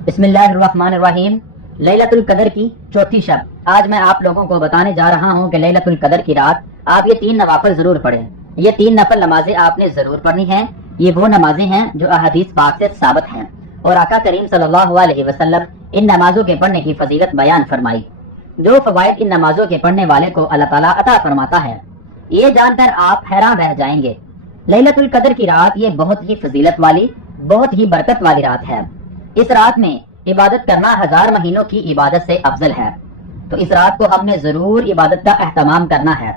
بسم اللہ الرحمن الرحیم۔ لیلۃ القدر کی چوتھی شب۔ آج میں آپ لوگوں کو بتانے جا رہا ہوں کہ لیلۃ القدر کی رات آپ یہ 3 نوافل ضرور پڑھیں۔ یہ 3 نفل نمازیں آپ نے ضرور پڑھنی ہیں۔ یہ وہ نمازیں ہیں جو احادیث پاک سے ثابت ہیں، اور آقا کریم صلی اللہ علیہ وسلم ان نمازوں کے پڑھنے کی فضیلت بیان فرمائی۔ جو فوائد ان نمازوں کے پڑھنے والے کو اللہ تعالیٰ عطا فرماتا ہے، یہ جان کر آپ حیران رہ جائیں گے۔ لیلۃ القدر کی رات یہ بہت ہی فضیلت والی، بہت ہی برکت والی رات ہے۔ اس رات میں عبادت کرنا 1000 مہینوں کی عبادت سے افضل ہے، تو اس رات کو ہم نے ضرور عبادت کا اہتمام کرنا ہے۔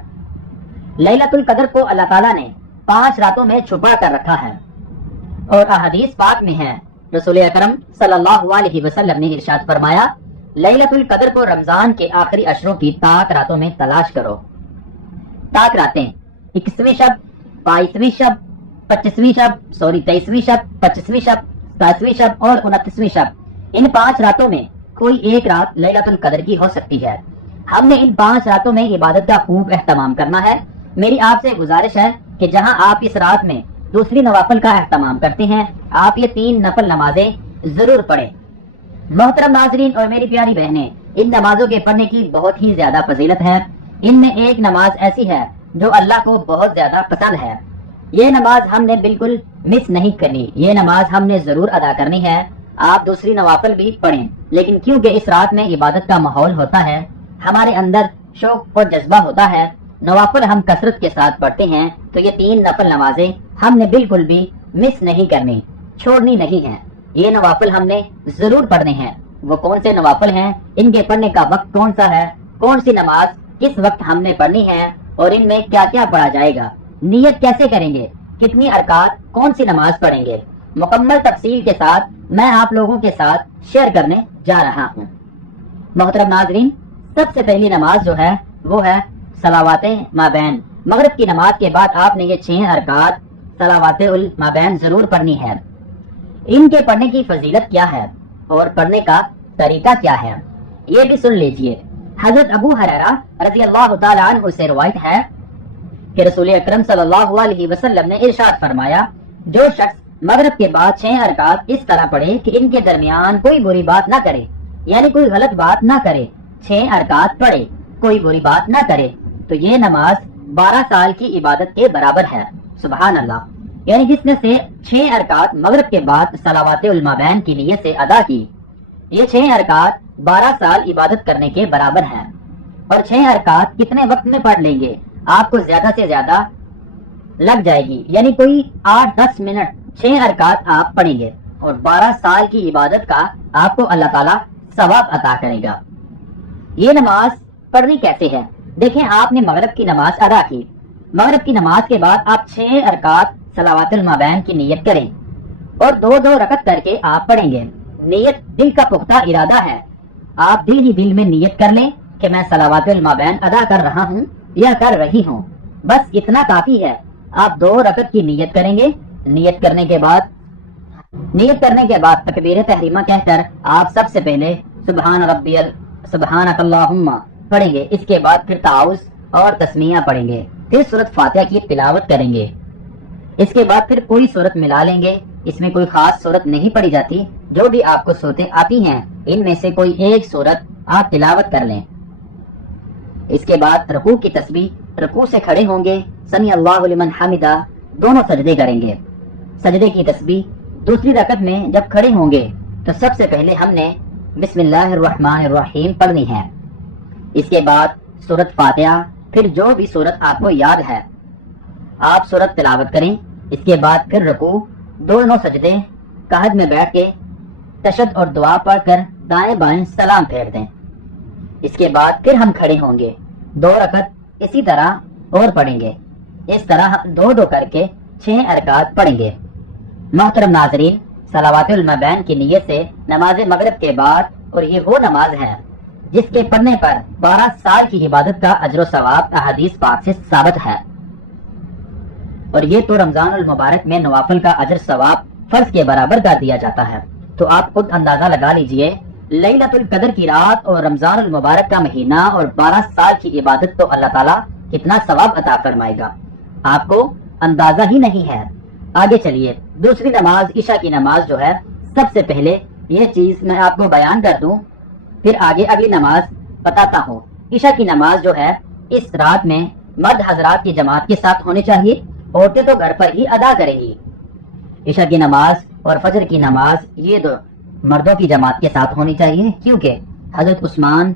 لیلۃ القدر کو اللہ تعالیٰ نے 5 راتوں میں چھپا کر رکھا ہے، اور احادیث پاک میں ہے، رسول اکرم صلی اللہ علیہ وسلم نے ارشاد فرمایا، لیلۃ القدر کو رمضان کے آخری عشروں کی طاق راتوں میں تلاش کرو۔ طاق راتیں 21ویں شب، 22ویں شب، 23ویں شب، 25ویں شب، 27ویں شب اور 29ویں شب۔ ان 5 راتوں میں کوئی ایک رات لیلۃ القدر کی ہو سکتی ہے۔ ہم نے ان 5 راتوں میں عبادت کا خوب اہتمام کرنا ہے۔ میری آپ سے گزارش ہے کہ جہاں آپ اس رات میں دوسری نوافل کا اہتمام کرتے ہیں، آپ یہ 3 نفل نمازیں ضرور پڑھیں۔ محترم ناظرین اور میری پیاری بہنیں، ان نمازوں کے پڑھنے کی بہت ہی زیادہ فضیلت ہے۔ ان میں ایک نماز ایسی ہے جو اللہ کو بہت زیادہ پسند ہے۔ یہ نماز ہم نے بالکل مس نہیں کرنی، یہ نماز ہم نے ضرور ادا کرنی ہے۔ آپ دوسری نوافل بھی پڑھیں، لیکن کیونکہ اس رات میں عبادت کا ماحول ہوتا ہے، ہمارے اندر شوق اور جذبہ ہوتا ہے، نوافل ہم کثرت کے ساتھ پڑھتے ہیں، تو یہ 3 نفل نمازیں ہم نے بالکل بھی مس نہیں کرنی، چھوڑنی نہیں ہیں۔ یہ نوافل ہم نے ضرور پڑھنے ہیں۔ وہ کون سے نوافل ہیں، ان کے پڑھنے کا وقت کون سا ہے، کون سی نماز کس وقت ہم نے پڑھنی ہے، اور ان میں کیا کیا پڑھا جائے گا، نیت کیسے کریں گے، کتنی ارکات، کون سی نماز پڑھیں گے، مکمل تفصیل کے ساتھ میں آپ لوگوں کے ساتھ شیئر کرنے جا رہا ہوں۔ محترم ناظرین، سب سے پہلی نماز جو ہے وہ ہے صلوات مابین۔ مغرب کی نماز کے بعد آپ نے یہ 6 ارکات صلوات المابین ضرور پڑھنی ہے۔ ان کے پڑھنے کی فضیلت کیا ہے اور پڑھنے کا طریقہ کیا ہے، یہ بھی سن لیجئے۔ حضرت ابو ہریرہ رضی اللہ تعالی عنہ سے روایت ہے کہ رسول اکرم صلی اللہ علیہ وسلم نے ارشاد فرمایا، جو شخص مغرب کے بعد 6 ارکات اس طرح پڑھے کہ ان کے درمیان کوئی بری بات نہ کرے، یعنی کوئی غلط بات نہ کرے، 6 ارکات پڑھے، کوئی بری بات نہ کرے، تو یہ نماز 12 سال کی عبادت کے برابر ہے۔ سبحان اللہ! یعنی جس نے سے 6 ارکات مغرب کے بعد صلوات المابین کی نیت سے ادا کی، یہ 6 ارکات 12 سال عبادت کرنے کے برابر ہیں۔ اور 6 ارکات کتنے وقت میں پڑھ لیں گے؟ آپ کو زیادہ سے زیادہ لگ جائے گی، یعنی کوئی 8-10 منٹ 6 ارکات آپ پڑھیں گے، اور 12 سال کی عبادت کا آپ کو اللہ تعالیٰ ثواب عطا کرے گا۔ یہ نماز پڑھنی کیسے ہے؟ دیکھیں، آپ نے مغرب کی نماز ادا کی، مغرب کی نماز کے بعد آپ 6 ارکات صلوات المابین کی نیت کریں، اور 2-2 رکعت کر کے آپ پڑھیں گے۔ نیت دل کا پختہ ارادہ ہے، آپ دل ہی دل میں نیت کر لیں کہ میں صلوات المابین ادا کر رہا ہوں یا کر رہی ہوں، بس اتنا کافی ہے۔ آپ 2 رکعت کی نیت کریں گے، نیت کرنے کے بعد تکبیر تحریمہ کہہ کر آپ سب سے پہلے سبحانک اللہم پڑھیں گے، اس کے بعد پھر تعوذ اور تسمیہ پڑھیں گے، پھر سورۃ فاتحہ کی تلاوت کریں گے، اس کے بعد پھر کوئی سورت ملا لیں گے۔ اس میں کوئی خاص سورت نہیں پڑھی جاتی، جو بھی آپ کو سورتیں آتی ہیں ان میں سے کوئی ایک سورت آپ تلاوت کر لیں۔ اس کے بعد رکوع کی تسبیح، رکوع سے کھڑے ہوں گے، سمی اللہ لمن حمدہ، دونوں سجدے کریں گے۔ سجدے کی تسبیح دوسری رکعت میں جب کھڑے ہوں گے تو سب سے پہلے ہم نے بسم اللہ الرحمن الرحیم پڑھنی ہے۔ اس کے بعد سورۃ فاتحہ، پھر جو بھی سورت آپ کو یاد ہے آپ سورت تلاوت کریں۔ اس کے بعد پھر رکوع، دونوں سجدے، قعد میں بیٹھ کے تشہد اور دعا پڑھ کر دائیں بائیں سلام پھیر دیں۔ اس کے بعد پھر ہم کھڑے ہوں گے، 2 رکعت اسی طرح اور پڑھیں گے۔ اس طرح ہم 2-2 کر کے 6 ارکات پڑھیں گے۔ محترم ناظرین، صلوات المابین کی نیت سے نماز مغرب کے بعد، اور یہ وہ نماز ہے جس کے پڑھنے پر 12 سال کی عبادت کا اجر و ثواب احادیث پاک سے ثابت ہے، اور یہ تو رمضان المبارک میں نوافل کا اجر ثواب فرض کے برابر کر دیا جاتا ہے۔ تو آپ خود اندازہ لگا لیجئے، لیلۃ القدر کی رات اور رمضان المبارک کا مہینہ اور 12 سال کی عبادت، تو اللہ تعالیٰ کتنا ثواب عطا فرمائے گا، آپ کو اندازہ ہی نہیں ہے۔ آگے چلیے، دوسری نماز عشاء کی نماز جو ہے، سب سے پہلے یہ چیز میں آپ کو بیان کر دوں، پھر آگے اگلی نماز بتاتا ہوں۔ عشاء کی نماز جو ہے اس رات میں مرد حضرات کی جماعت کے ساتھ ہونی چاہیے، عورتیں تو گھر پر ہی ادا کریں گی۔ عشاء کی نماز اور فجر کی نماز یہ دو مردوں کی جماعت کے ساتھ ہونی چاہیے، کیونکہ حضرت عثمان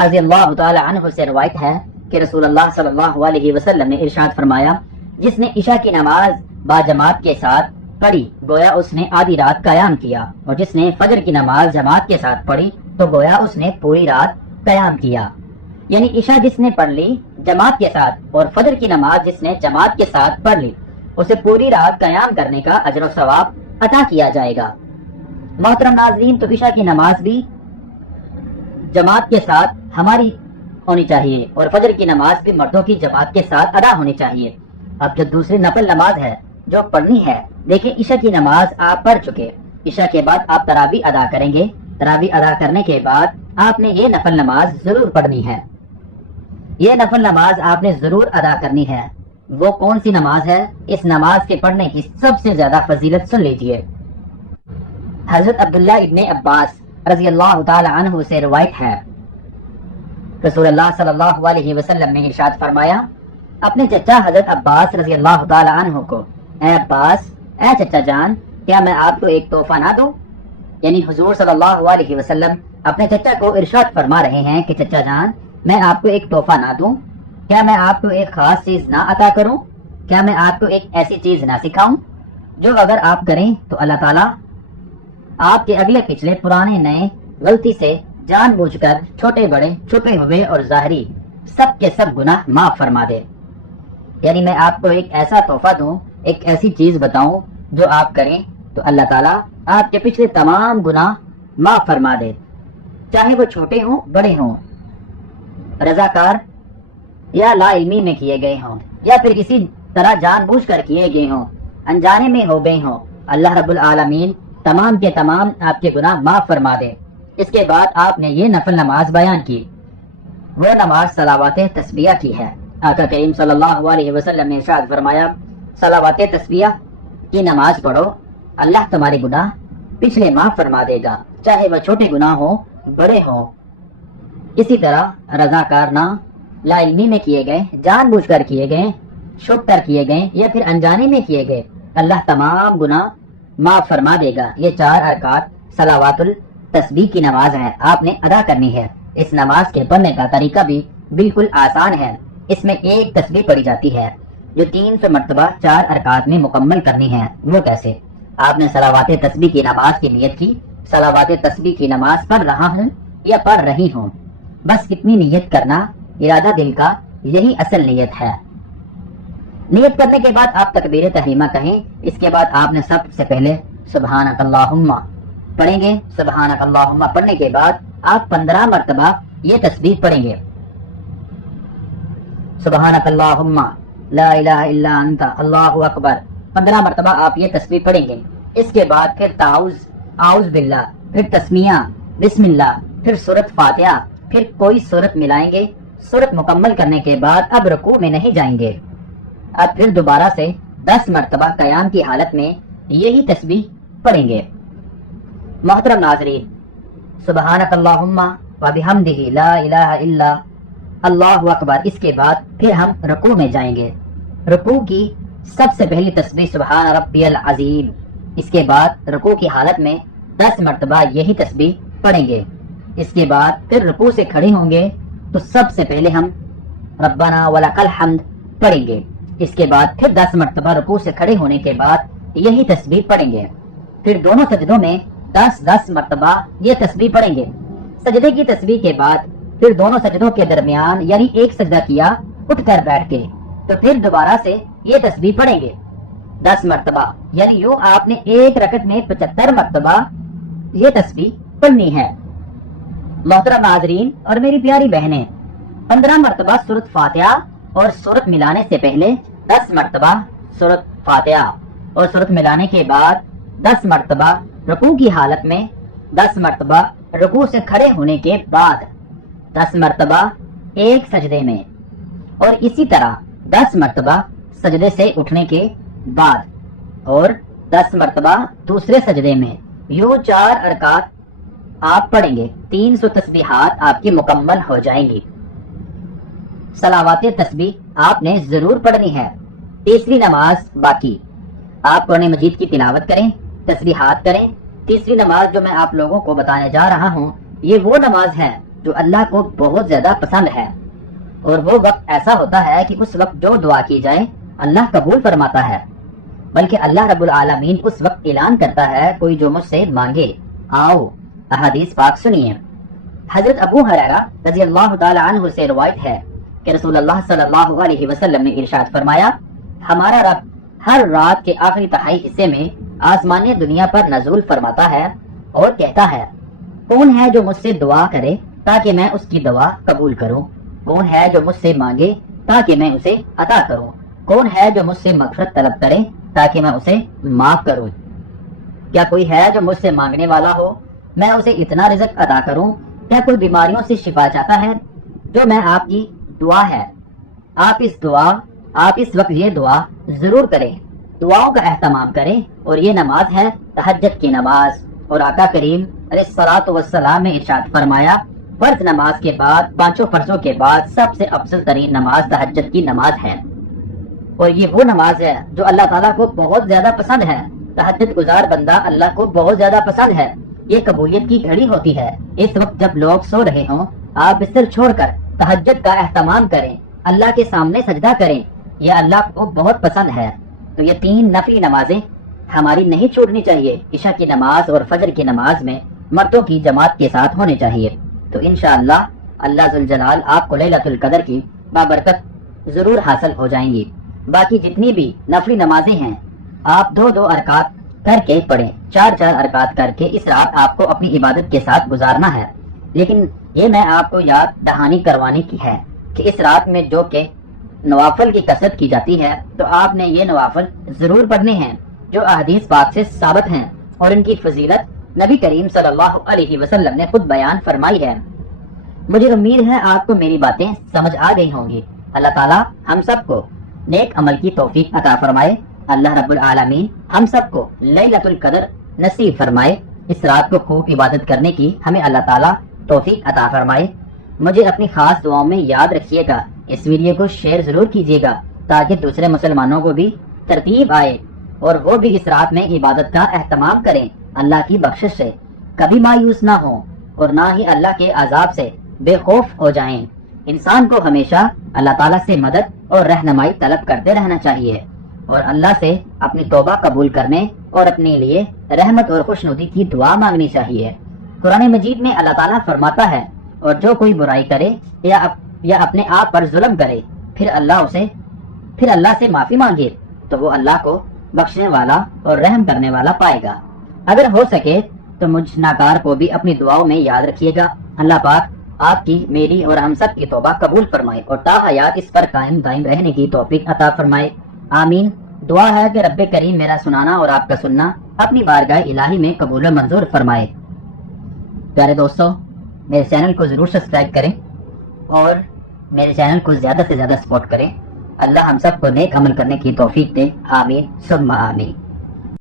رضی اللہ تعالی عنہ سے روایت ہے کہ رسول اللہ صلی اللہ علیہ وسلم نے ارشاد فرمایا، جس نے عشاء کی نماز با جماعت کے ساتھ پڑھی گویا اس نے آدھی رات قیام کیا، اور جس نے فجر کی نماز جماعت کے ساتھ پڑھی تو گویا اس نے پوری رات قیام کیا۔ یعنی عشاء جس نے پڑھ لی جماعت کے ساتھ اور فجر کی نماز جس نے جماعت کے ساتھ پڑھ لی، اسے پوری رات قیام کرنے کا اجر و ثواب عطا کیا جائے گا۔ محترم ناظرین، تو عشاء کی نماز بھی جماعت کے ساتھ ہماری ہونی چاہیے اور فجر کی نماز بھی مردوں کی جماعت کے ساتھ ادا ہونی چاہیے۔ اب جو دوسری نفل نماز ہے جو پڑھنی ہے، دیکھیں عشاء کی نماز آپ پڑھ چکے، عشاء کے بعد آپ تراویح ادا کریں گے، تراویح ادا کرنے کے بعد آپ نے یہ نفل نماز ضرور پڑھنی ہے۔ یہ نفل نماز آپ نے ضرور ادا کرنی ہے۔ وہ کون سی نماز ہے؟ اس نماز کے پڑھنے کی سب سے زیادہ فضیلت سن لیجئے۔ حضرت عبداللہ ابن عباس رضی اللہ تعالی عنہ سے روایت ہے، رسول اللہ صلی اللہ علیہ وسلم نے ارشاد فرمایا اپنے چچا حضرت عباس رضی اللہ تعالی عنہ کو، اے عباس، اے چچا جان، کیا میں آپ کو ایک تحفہ نہ دوں؟ یعنی حضور صلی اللہ علیہ وسلم اپنے چچا کو ارشاد فرما رہے ہیں کہ چچا جان، میں آپ کو ایک تحفہ نہ دوں؟ کیا میں آپ کو ایک خاص چیز نہ عطا کروں؟ کیا میں آپ کو ایک ایسی چیز نہ سکھاؤں جو اگر آپ کریں تو اللہ تعالیٰ آپ کے اگلے پچھلے پرانے نئے غلطی سے جان بوجھ کر چھوٹے بڑے چھپے ہوئے اور ظاہری سب کے سب گناہ معاف فرما دے۔ یعنی میں آپ کو ایک ایسا تحفہ دوں، ایک ایسی چیز بتاؤں جو آپ کریں تو اللہ تعالیٰ آپ کے پچھلے تمام گناہ معاف فرما دے، چاہے وہ چھوٹے ہوں بڑے ہوں، رضاکار یا لا علمی میں کیے گئے ہوں یا پھر کسی طرح جان بوجھ کر کیے گئے ہوں، انجانے میں ہو گئے ہوں، اللہ رب العالمین تمام کے تمام آپ کے گناہ معاف فرما دے۔ اس کے بعد آپ نے یہ نفل نماز بیان کی، وہ نماز صلوات تسبیح کی ہے۔ آقا کریم صلی اللہ علیہ وسلم نے ارشاد فرمایا، صلوات تسبیح کی نماز پڑھو، اللہ تمہارے گناہ پچھلے معاف فرما دے گا، چاہے وہ چھوٹے گناہ ہوں بڑے ہوں۔ اسی طرح رضاکارانہ لا علمی میں کیے گئے، جان بوجھ کر کیے گئے، چھپ کر کیے گئے یا پھر انجانے میں کیے گئے، اللہ تمام گناہ معاف فرما دے گا۔ یہ 4 ارکات صلوات التسبیح کی نماز ہے، آپ نے ادا کرنی ہے۔ اس نماز کے پڑھنے کا طریقہ بھی بالکل آسان ہے۔ اس میں ایک تسبیح پڑھی جاتی ہے جو 300 مرتبہ 4 ارکات میں مکمل کرنی ہے۔ وہ کیسے؟ آپ نے صلوات تسبیح کی نماز کی نیت کی، صلوات تسبیح کی نماز پڑھ رہا ہوں یا پڑھ رہی ہوں، بس کتنی نیت کرنا، ارادہ دل کا، یہی اصل نیت ہے۔ نیت کرنے کے بعد آپ تکبیر تحریمہ کہیں، اس کے بعد آپ نے سب سے پہلے سبحانک اللہم پڑھیں گے۔ سبحانک اللہم پڑھنے کے بعد آپ 15 مرتبہ یہ تسبیح پڑھیں گے، سبحانک اللہم لا الہ الا انت اللہ اکبر، 15 مرتبہ آپ یہ تسبیح پڑھیں گے۔ اس کے بعد پھر تعوذ، اعوذ باللہ، پھر تسمیہ، بسم اللہ، پھر سورت فاتحہ، پھر کوئی سورت ملائیں گے۔ سورت مکمل کرنے کے بعد اب رکوع میں نہیں جائیں گے، اب پھر دوبارہ سے 10 مرتبہ قیام کی حالت میں یہی تسبیح پڑھیں گے۔ محترم ناظرین، سبحانک اللہم وبحمدہ لا الہ الا اللہ اکبر، اس کے بعد پھر ہم رکوع میں جائیں گے۔ رکوع کی سب سے پہلی تسبیح سبحان ربی العظیم، اس کے بعد رکوع کی حالت میں 10 مرتبہ یہی تسبیح پڑھیں گے۔ اس کے بعد پھر رکوع سے کھڑے ہوں گے تو سب سے پہلے ہم ربنا ولک الحمد پڑھیں گے۔ اس کے بعد پھر 10 مرتبہ رکوع سے کھڑے ہونے کے بعد یہی تسبیح پڑھیں گے۔ پھر دونوں سجدوں میں 10 مرتبہ یہ تسبیح پڑھیں گے۔ سجدے کی تسبیح کے بعد پھر دونوں سجدوں کے درمیان یعنی ایک سجدہ کیا اٹھ کر بیٹھ کے تو پھر دوبارہ سے یہ تسبیح پڑھیں گے 10 مرتبہ، یعنی یوں آپ نے ایک رکعت میں 75 مرتبہ یہ تسبیح پڑھنی ہے۔ محترم ناظرین اور میری پیاری بہنیں، 15 مرتبہ سورت فاتحہ اور سورت ملانے سے پہلے 10 مرتبہ سورت فاتحہ اور سورت ملانے کے بعد 10 مرتبہ رکوع کی حالت میں، 10 مرتبہ رکوع سے کھڑے ہونے کے بعد، 10 مرتبہ ایک سجدے میں، اور اسی طرح 10 مرتبہ سجدے سے اٹھنے کے بعد، اور 10 مرتبہ دوسرے سجدے میں، یوں 4 رکعت آپ پڑھیں گے، 300 تسبیحات آپ کی مکمل ہو جائیں گی۔ صلوات تسبیح آپ نے ضرور پڑھنی ہے۔ تیسری نماز باقی، آپ قرآن مجید کی تلاوت کریں، تسبیحات کریں۔ تیسری نماز جو میں آپ لوگوں کو بتانے جا رہا ہوں، یہ وہ نماز ہے جو اللہ کو بہت زیادہ پسند ہے، اور وہ وقت ایسا ہوتا ہے کہ اس وقت جو دعا کی جائے اللہ قبول فرماتا ہے، بلکہ اللہ رب العالمین اس وقت اعلان کرتا ہے کوئی جو مجھ سے مانگے آؤ۔ احادیث پاک سنیے۔ حضرت ابو ہریرہ رضی اللہ تعالی عنہ سے روایت ہے کہ رسول اللہ صلی اللہ علیہ وسلم نے ارشاد فرمایا، ہمارا رب ہر رات کے آخری تہائی حصے میں آسمانی دنیا پر نزول فرماتا ہے اور کہتا ہے، کون ہے جو مجھ سے دعا کرے تاکہ میں اس کی دعا قبول کروں؟ کون ہے جو مجھ سے مانگے تاکہ میں اسے عطا کروں؟ کون ہے جو مجھ سے مغفرت طلب کرے تاکہ میں اسے معاف کروں؟ کیا کوئی ہے جو مجھ سے مانگنے والا ہو، میں اسے اتنا رزق عطا کروں؟ کیا کوئی بیماریوں سے شفا چاہتا ہے؟ جو میں آپ کی دعا ہے، آپ اس وقت یہ دعا ضرور کریں، دعاؤں کا اہتمام کریں۔ اور یہ نماز ہے تہجد کی نماز، اور آقا کریم علیہ الصلوۃ والسلام نے ارشاد فرمایا، فرض نماز کے بعد، 5 فرضوں کے بعد سب سے افضل ترین نماز تہجد کی نماز ہے، اور یہ وہ نماز ہے جو اللہ تعالیٰ کو بہت زیادہ پسند ہے۔ تہجد گزار بندہ اللہ کو بہت زیادہ پسند ہے۔ یہ قبولیت کی گھڑی ہوتی ہے۔ اس وقت جب لوگ سو رہے ہوں، آپ بستر چھوڑ کر تہجد کا اہتمام کریں، اللہ کے سامنے سجدہ کریں، یہ اللہ کو بہت پسند ہے۔ تو یہ 3 نفلی نمازیں ہماری نہیں چھوڑنی چاہیے۔ عشاء کی نماز اور فجر کی نماز میں مردوں کی جماعت کے ساتھ ہونے چاہیے۔ تو انشاءاللہ اللہ ذوالجلال آپ کو لیلۃ القدر کی بابرکت ضرور حاصل ہو جائیں گی۔ باقی جتنی بھی نفلی نمازیں ہیں، آپ 2 رکعت کر کے پڑھیں، 4 رکعت کر کے اس رات آپ کو اپنی عبادت کے ساتھ گزارنا ہے۔ لیکن یہ میں آپ کو یاد دہانی کروانے کی ہے کہ اس رات میں جو کہ نوافل کی کثرت کی جاتی ہے، تو آپ نے یہ نوافل ضرور پڑھنے ہیں جو احادیث پاک سے ثابت ہیں، اور ان کی فضیلت نبی کریم صلی اللہ علیہ وسلم نے خود بیان فرمائی ہے۔ مجھے امید ہے آپ کو میری باتیں سمجھ آ گئی ہوں گی۔ اللہ تعالیٰ ہم سب کو نیک عمل کی توفیق عطا فرمائے۔ اللہ رب العالمین ہم سب کو لیلۃ القدر نصیب فرمائے۔ اس رات کو خوب عبادت کرنے کی ہمیں اللہ تعالیٰ توفیق عطا فرمائے۔ مجھے اپنی خاص دعاؤں میں یاد رکھیے گا۔ اس ویڈیو کو شیئر ضرور کیجیے گا تاکہ دوسرے مسلمانوں کو بھی ترتیب آئے اور وہ بھی اس رات میں عبادت کا اہتمام کریں، اللہ کی بخشش سے کبھی مایوس نہ ہوں اور نہ ہی اللہ کے عذاب سے بے خوف ہو جائیں۔ انسان کو ہمیشہ اللہ تعالیٰ سے مدد اور رہنمائی طلب کرتے رہنا چاہیے، اور اللہ سے اپنی توبہ قبول کرنے اور اپنے لیے رحمت اور خوشنودی کی دعا مانگنی چاہیے۔ قرآن مجید میں اللہ تعالیٰ فرماتا ہے، اور جو کوئی برائی کرے یا اپنے آپ پر ظلم کرے پھر اللہ سے معافی مانگے تو وہ اللہ کو بخشنے والا اور رحم کرنے والا پائے گا۔ اگر ہو سکے تو مجھ ناکار کو بھی اپنی دعاؤں میں یاد رکھیے گا۔ اللہ پاک آپ کی، میری اور ہم سب کی توبہ قبول فرمائے اور تا حیات اس پر قائم دائم رہنے کی توفیق عطا فرمائے۔ آمین۔ دعا ہے کہ رب کریم میرا سنانا اور آپ کا سننا اپنی بارگاہ الہی میں قبول و منظور فرمائے۔ پیارے دوستو، میرے چینل کو ضرور سبسکرائب کریں اور میرے چینل کو زیادہ سے زیادہ سپورٹ کریں۔ اللہ ہم سب کو نیک عمل کرنے کی توفیق دے۔ آمین ثم آمین۔